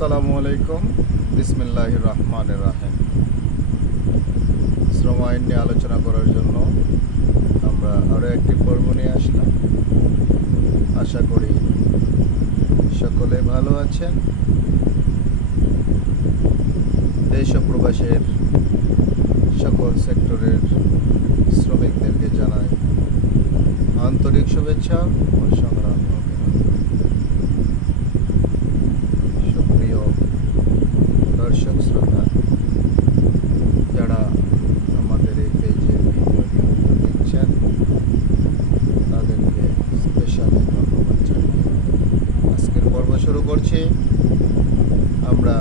আসসালামু আলাইকুম। বিসমিল্লাহির রহমানির রহিম। শ্রম আইন নিয়ে আলোচনা করার জন্য আমরা আরও একটি পর্ব নিয়ে আসলাম। আশা করি সকলে ভালো আছেন। দেশ ও প্রবাসের সকল সেক্টরের শ্রমিকদেরকে জানাই আন্তরিক শুভেচ্ছা ও সংগ্রাম। সুপ্রিয় দর্শক শ্রোতা, যারা আমাদের এই পেজের ভিডিওটি দেখছেন তাদেরকে স্পেশালি ধন্যবাদ জানাই। আজকের পর্ব শুরু করছি। আমরা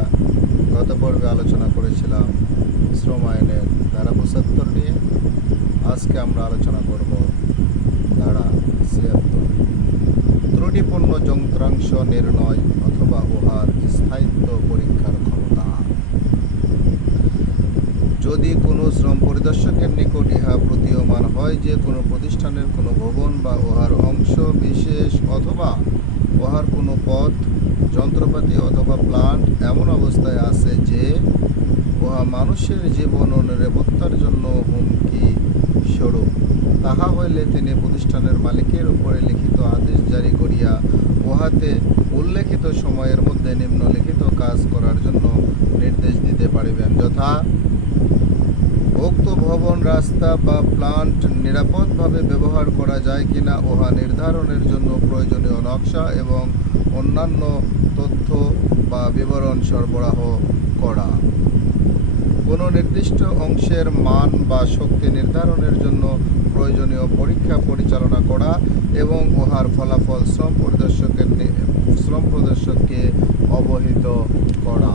গত পর্বে আলোচনা করেছিলাম শ্রম আইনের ধারা ৭৫ নিয়ে। আজকে আমরা আলোচনা করব ধারা ৭৬, ত্রুটিপূর্ণ যন্ত্রাংশ নির্ণয় অথবা উহার স্থায়িত্ব পরীক্ষার ক্ষমতা। যদি কোনো শ্রম পরিদর্শকের নিকট ইহা প্রতীয়মান হয় যে কোনো প্রতিষ্ঠানের কোনো ভবন বা উহার অংশ বিশেষ অথবা উহার কোনো পথ, যন্ত্রপাতি অথবা প্লান্ট এমন অবস্থায় আছে যে উহা মানুষের জীবন ও নিরাপত্তার জন্য হুমকি স্বরূপ, তাহা হইলে তিনি প্রতিষ্ঠানের মালিকের উপরে লিখিত আদেশ জারি করিয়া উহাতে উল্লেখিত সময়ের মধ্যে নিম্নলিখিত কাজ করার জন্য নির্দেশ দিতে পারিবেন, যথা: উক্ত ভবন, রাস্তা বা প্লান্ট নিরাপদভাবে ব্যবহার করা যায় কিনা উহা নির্ধারণের জন্য প্রয়োজনীয় নকশা এবং অন্যান্য তথ্য বা বিবরণ সরবরাহ করা, কোনো নির্দিষ্ট অংশের মান বা শক্তি নির্ধারণের জন্য প্রয়োজনীয় পরীক্ষা পরিচালনা করা এবং উহার ফলাফল শ্রম পরিদর্শককে অবহিত করা।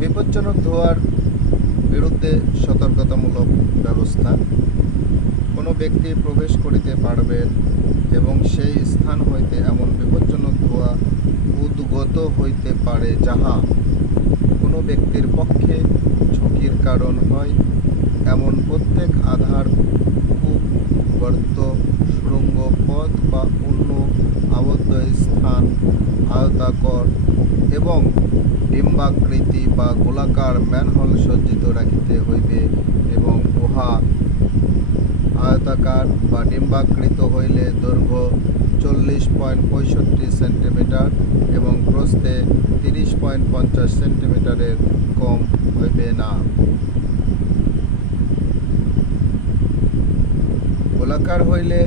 বিপজ্জনক ধোঁয়ার বিরুদ্ধে সতর্কতামূলক ব্যবস্থা। কোনো ব্যক্তি প্রবেশ করিতে পারবেন এবং সেই স্থান হইতে এমন বিপজ্জনক ধোঁয়া উদ্গত হইতে পারে যাহা কোনো ব্যক্তির পক্ষে ঝুঁকির কারণ হয়, এমন প্রত্যেক আধার, কূপ, গর্ত, সুড়ঙ্গ, পথ বা অন্য আবদ্ধ স্থান আয়তাকার এবং ডিম্বাকৃতি বা গোলাকার ম্যানহোল সজ্জিত রাখিতে হইবে এবং উহা আয়তাকার বা ডিম্বাকৃত হইলে দৈর্ঘ্য 40.65 সেন্টিমিটার এবং প্রস্থে 30.50 সেন্টিমিটারের কম হইবে না। গোলাকার হইলে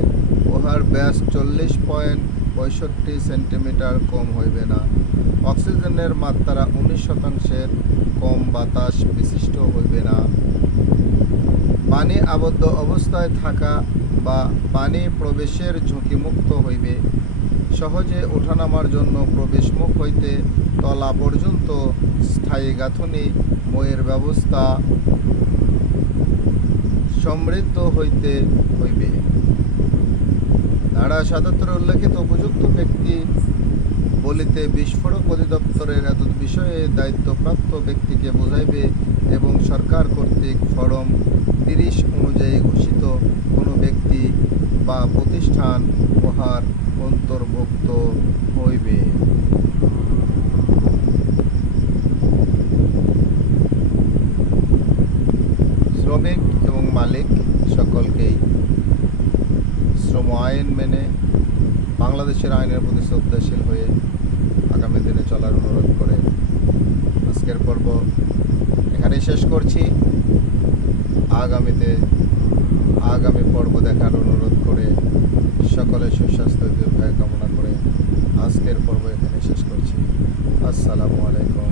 উহার ব্যাস 40.65 সেন্টিমিটার কম হইবে না। অক্সিজেনের মাত্রা 19% কম বাতাস বিশিষ্ট হইবে না। পানি আবদ্ধ অবস্থায় থাকা বা পানি প্রবেশের ঝুঁকিমুক্ত হইবে। সহজে ওঠানামার জন্য প্রবেশমুখ হইতে তলা পর্যন্ত স্থায়ী গাঁথনি ময়ের ব্যবস্থা সমৃদ্ধ হইতে হইবে। ধারা ৭৭ উল্লেখিত উপযুক্ত ব্যক্তি বলিতে বিস্ফোরক অধিদপ্তরের এতদ বিষয়ে দায়িত্বপ্রাপ্ত ব্যক্তিকে বোঝাইবে এবং সরকার কর্তৃক ফরম 30 অনুযায়ী ঘোষিত কোনো ব্যক্তি বা প্রতিষ্ঠান উহার অন্তর্ভুক্ত হইবে। শ্রমিক এবং মালিক সকলকেই শ্রম আইন মেনে বাংলাদেশের আইনের প্রতি শ্রদ্ধাশীল হয়ে আগামী দিনে চলার অনুরোধ করে আজকের পর্ব এখানেই শেষ করছি। আগামী পর্ব দেখার অনুরোধ করে সকলের সুস্বাস্থ্য দীর্ঘায়ু কামনা করে আজকের পর্ব এখানে শেষ করছি। আসসালামু আলাইকুম।